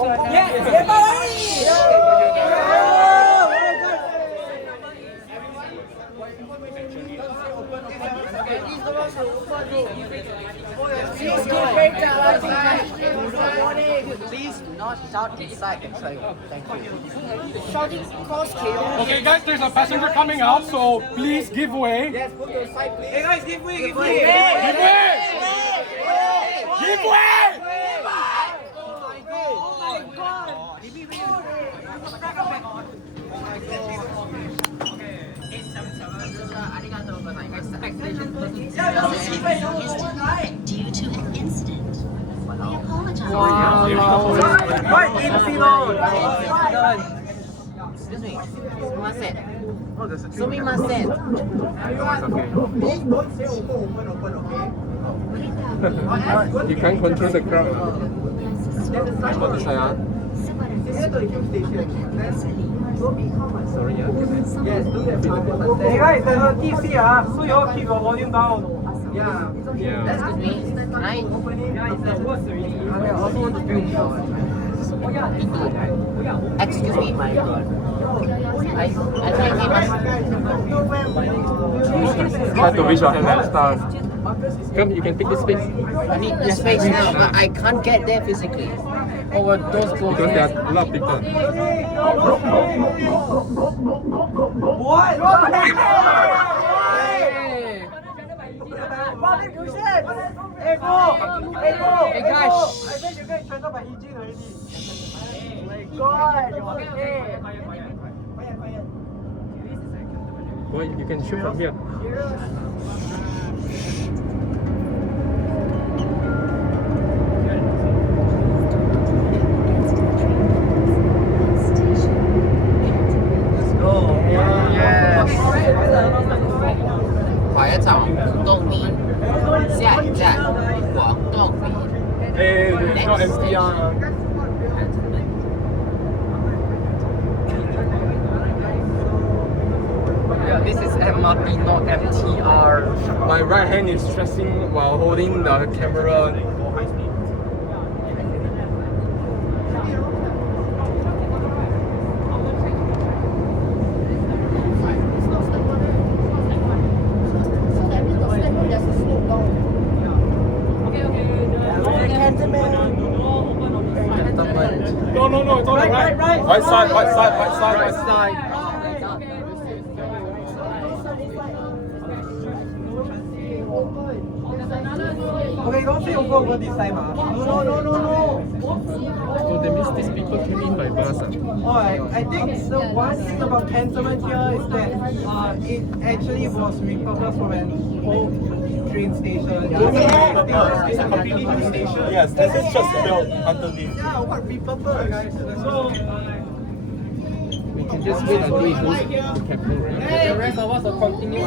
Please do not shout inside the train. Thank you. Shouting cause chaos. Okay, guys, there's a passenger coming out, so please give way. Yes, put your side, please. Hey guys, give way, give way. Give way! Give way! Due to an incident. We apologize. Excuse me. Sumimasen. Sumimasen. You can't control the crowd. What is that? Sorry, Hey guys, there's a TC, so you all keep your volume down. Yeah. Excuse me. Can I? Yeah, it's the worst already. I also want to film. Excuse me. Try to reach your hand and start. Come, you can take this space. I need the space now, but I can't get there physically. Over those doors. Because there are a lot of people. What? Hey guys. I bet you guys turned up by Eugene already. Boy, you can shoot from here. Hey, there's no MTR. Yeah, this is MRT, not MTR. My right hand is stressing while holding the camera. Cantonment. No, it's on the right. Right side. Okay, don't say over this time. No. Oh, that means these people came in by bus. Oh, I think the one thing about Cantonment here is that it actually was repurposed from an old train station. It's a completely new station. Yes, this is just built underneath. Yeah, what repurposed, guys? So, We can just wait until it goes to Capital, right? the rest of us will continue.